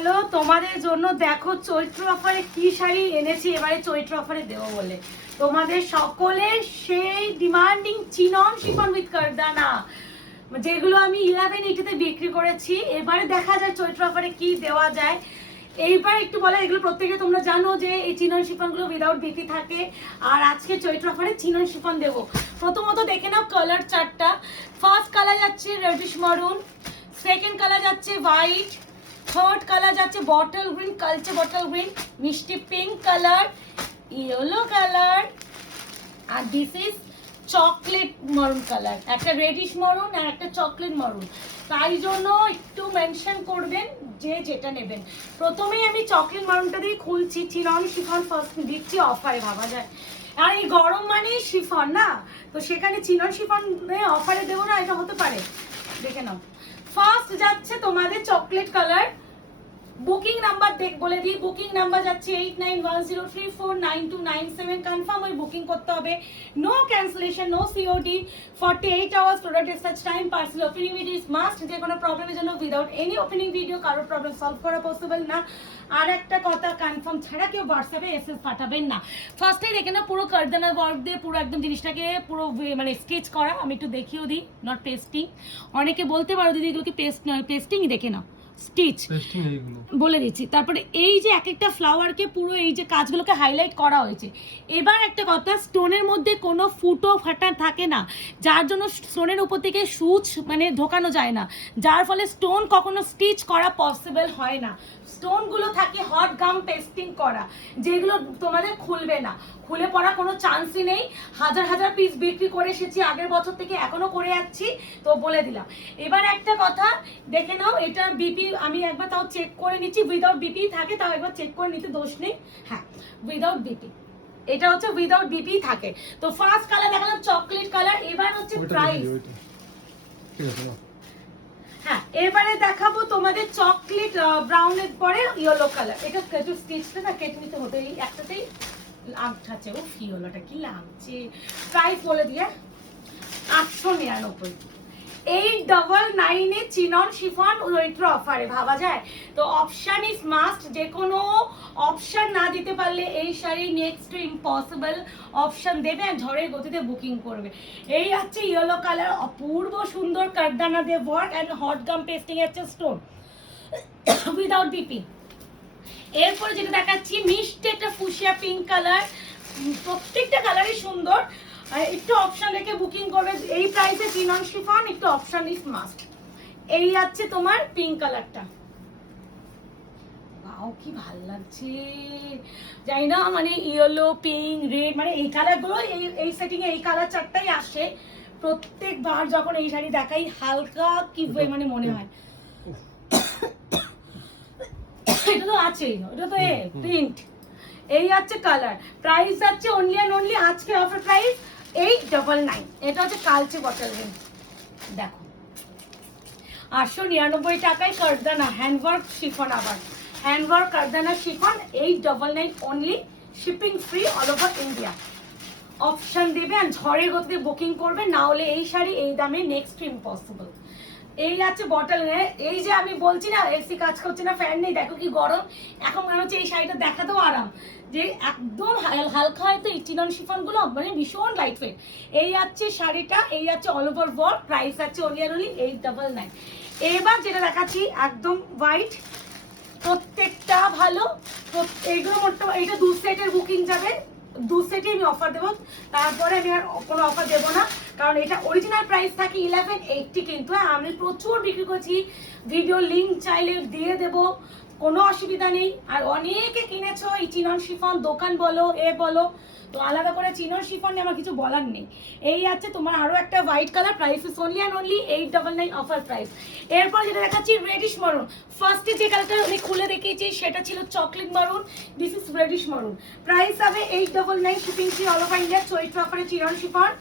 চলো তোমাদের জন্য দেখো চৈত্র অফারে কি শাড়ি এনেছি এবারে চৈত্র অফারে দেবো বলে। তোমাদের সকলের সেই ডিমান্ডিং চিনন শিফন উইথ কারদানা যেগুলো আমি 1180 বিক্রি করেছি, এবারে দেখা যায় চৈত্র অফারে কি দেওয়া যায়। এইবার একটু বলে, এগুলো প্রত্যেকে তোমরা জানো যে এই চিনন শিফনগুলো উইদাউট বিক্রি থাকে, আর আজকে চৈত্র অফারে চিনন শিফন দেবো। প্রথমত দেখে নাও কালার চারটা। ফার্স্ট কালার যাচ্ছে রেডিশ মারুন, সেকেন্ড কালার যাচ্ছে হোয়াইট, থার্ড কালার যাচ্ছে বটল গ্রিন, কালচে বটল গ্রিন, মিষ্টি পিঙ্ক কালার, ইয়েলো কালার, আর this is chocolate maroon colour. একটা রেডিশ মারুন আর একটা চকলেট মারুন, তাই জন্য একটু মেনশন করবেন যে যেটা নেবেন। প্রথমেই আমি চকলেট মারুনটা দিয়ে খুলছি। চিনন শিফন ফার্স্ট দিচ্ছি অফারে, ভাবা যায়। আর এই গরম মানে শিফন না, তো সেখানে চিনন শিফন অফারে দেবো না, এটা হতে পারে। দেখে নাও, ফার্স্ট যাচ্ছে তোমাদের চকলেট কালার। বুকিং নাম্বার বলে দিই, বুকিং নাম্বার যাচ্ছে 8910349297। কনফার্ম ওই বুকিং করতে হবে, no cancellation, no COD, 48 hours product dispatch time, parcel opening video is must. যে কোনো প্রবলেমের জন্য উইদাউট এনি ওপেনিং ভিডিও কারোর প্রবলেম সলভ করা পসিবল না। আর একটা কথা, কনফার্ম ছাড়া কেউ হোয়াটসঅ্যাপে এসএস পাঠাবেন না। ফার্স্টেই দেখে না পুরো কারদানা ওয়ার্ক দিয়ে পুরো একদম জিনিসটাকে পুরো মানে স্কেচ করা। আমি একটু দেখিয়েও দিই, নট পেস্টিং। অনেকে বলতে পারো দিদি এগুলোকে পেস্ট নয়, পেস্টিংই। দেখে নাও স্টিচ বলে দিচ্ছি। তারপরে এই যে এক একটা ফ্লাওয়ারকে পুরো এই যে কাজগুলোকে হাইলাইট করা হয়েছে। এবার একটা কথা, স্টোনের মধ্যে কোনো ফুটো ফাটা থাকে না, যার জন্য স্টোনের উপর থেকে সুচ মানে ঢোকানো যায় না, যার ফলে স্টোন কখনো স্টিচ করা পসিবল হয় না। স্টোনগুলো থাকে হট গাম পেস্টিং করা, যেগুলো তোমাদের খুলবে না, খুলে পড়ার কোনো চান্সই নেই। হাজার হাজার পিস বিক্রি করে এসেছি আগের বছর থেকে, এখনো করে যাচ্ছি, তো বলে দিলাম। এবার একটা কথা দেখে নাও, এটা বিপি আমি একবার তাও চেক করে নিচ্ছি, উইদাউট বিপি থাকে তাও একবার চেক করে নিতে দোষ নেই। হ্যাঁ, উইদাউট বিপি, এটা হচ্ছে উইদাউট বিপি থাকে। তো ফার্স্ট কালার দেখালাম চকলেট কালার। এবার হচ্ছে প্রাইস। হ্যাঁ, এবারে দেখাবো তোমাদের চকলেট ব্রাউনের পরে ইয়েলো কালার। এটা একটু স্টিচটা না কেটে নিতে হতো, এই একটাতেই লাগছে। ও ইয়েলোটা কি লাগছে। প্রাইস বলে দিয়ে 899। 899 চিনন শিফন চৈত্র অফারে, ভাবা যায়। তো অপশন ইজ মাস্ট, যে কোনো অপশন না দিতে পারলে এই শাড়ি নেক্সট ইম্পসিবল অপশন দেবে আর ঝড়ের গতিতে বুকিং করবে। এই হচ্ছে ইয়েলো কালার, অপূর্ব সুন্দর কারদানা দিয়ে work and hot gum pasting হচ্ছে স্টোন উইদাউট বিপি। এরপরে যেটা দেখাচ্ছি মিষ্টি একটা ফুশিয়া পিঙ্ক কালার। প্রত্যেকটা কালারই সুন্দর, একটু অপশন রেখে বুকিং করবে। এই প্রাইসে চিনন শিফন একটু অপশন ইজ মাস্ট। এই আছে তোমার পিঙ্ক কালারটা, বাও কি ভাল লাগছে, জানি না মানে ইয়েলো পিঙ্ক রেড মানে এই কালারগুলো এই সেটিং এ এই কালার চারটাই আসে প্রত্যেকবার যখন এই শাড়ি দেখাই। হালকা কি মানে মনে হয় এটা তো আছেই, এটা তো প্রিন্ট। এই আছে কালার। প্রাইস আছে অনলি এন্ড অনলি আজকে অফার প্রাইস 899। এটা হচ্ছে কালচে বটল গ্রিন। দেখো 899 টাকায় কারদানা হ্যান্ডওয়ার্ক শিফন। আবার হ্যান্ডওয়ার্ক কারদানা chiffon 899 only, shipping free all over India. Option দেবে আর ঝড়ের গতিতে বুকিং করবে, না হলে এই শাড়ি এই দামে নেক্সট ইম্পসিবল। এই আছে বটল। এই যে আমি বলছি না এসি কাজ করছে না, ফ্যান নেই, দেখো কি গরম। এখন মনে হচ্ছে এই শাড়িটা দেখাতেও আরাম, যে একদম হালকা হয়তো এই চিনন শিফন গুলো মানে ভীষণ লাইট ওয়েট। এই আছে শাড়িটা, এই আছে অল ওভার ওয়ার্ক। প্রাইস আছে অনলি 899। এবার যেটা দেখাচ্ছি একদম হোয়াইট, প্রত্যেকটা ভালো। এইগুলো মোটামুটি এইটা 2 সেটের বুকিং যাবে, 2 সেটে আমি অফার দেবো, তারপরে আমি আর কোনো অফার দেবো না, কারণ এটা অরিজিনাল প্রাইস থাকে 1180। কিন্তু আমি প্রচুর বিক্রি করছি, ভিডিও লিঙ্ক চাইলে দিয়ে দেবো, কোনো অসুবিধা নেই। আর অনেকে কিনেছো এই চিনন শিফন, দোকান বলো এ বলো, তো আলাদা করে চিনন শিফন আমার কিছু বলার নেই। এই আছে তোমার আরো একটা white colour, price is only and only 899 offer price. এরপর যেটা দেখাচ্ছি রেডিশ মারুন। ফার্স্টে যে কালারটা আমি খুলে দেখিয়েছি সেটা ছিল chocolate maroon, this is reddish maroon. Price হবে 899, shipping free all over India. Chaitra অফারে chinon chiffon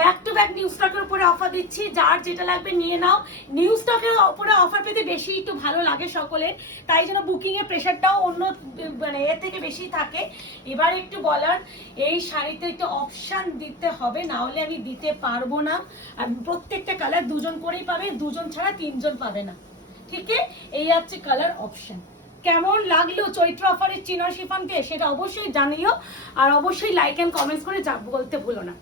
back to back new স্টকের উপরে অফার দিচ্ছি, যার যেটা লাগবে নিয়ে নাও। নিউ স্টকের উপরে অফার পেতে বেশি একটু ভালো লাগে সকলের, তাই জন্য বুকিং এর প্রেশারটাও অন্য মানে এর থেকে বেশি থাকে। এবার একটু বলার, এই শাড়িতে একটু অপশন দিতে হবে, না হলে আমি দিতে পারবো না। আর প্রত্যেকটা কালার দুজন করেই পাবে, দুজন ছাড়া তিনজন পাবে না। ঠিক আছে, এই হচ্ছে কালার অপশন। কেমন লাগলো চৈত্র অফারের চিনর শিফন পেয়ে সেটা অবশ্যই জানিও, আর অবশ্যই লাইক অ্যান্ড কমেন্টস করে বলতে ভুলো না।